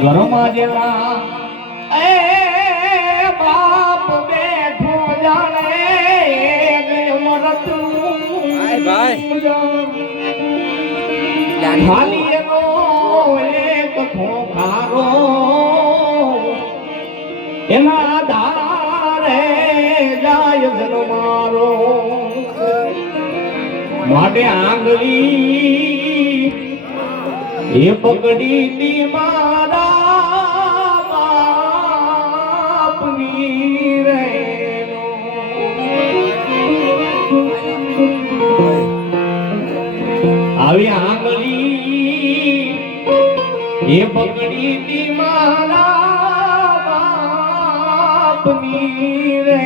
ઘરમાં જેવા એ બાપ બેઠો જાણે ખાલી એનો એક ખોખારો એના આધારે જાય જન્મારો માટે આંગળી એ પકડી તી મારા બાપની રે આવી આંગળી એ પકડી તી મારા બાપની રે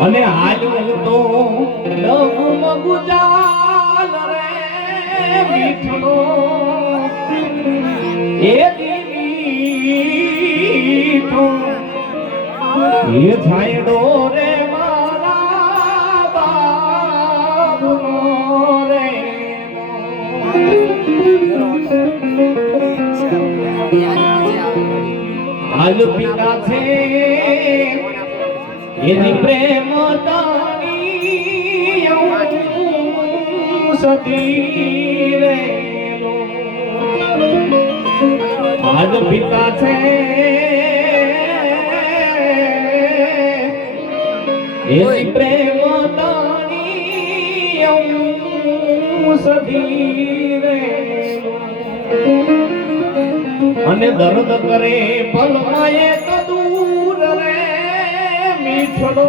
અને હાલ તો લઘુ જાલ રે મીઠો એ મીઠો એ છાયડો રે મારા બાપનો રે આજ પિતા છે એની પ્રેમ તારી સતી રે આજ પિતા છે એની પ્રેમ તારી સતી રે અને દર્દ કરે પલમાએ તો દૂર રે મીઠડો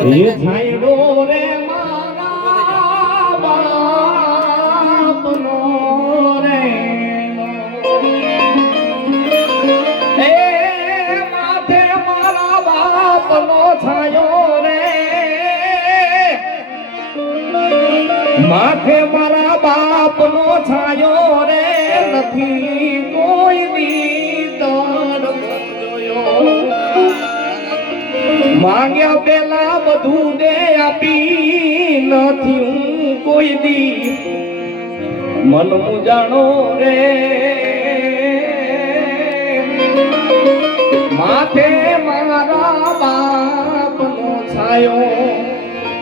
એ છાયડો રે મારા બાપનો રે એ માથે મારા બાપનો છાયો રે માથે મારા બાપનો છાયો રે નથી કોઈ દી માંગ્યા પેલા બધું દે આપી નથી હું કોઈ દી મન જાણો રે માથે મારા બાપનો છાયો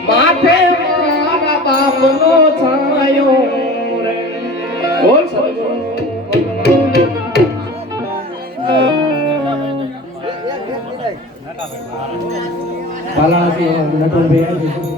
માથે મારા બાપનો છાયો રે બોલ પાલાથી નટુરભાઈ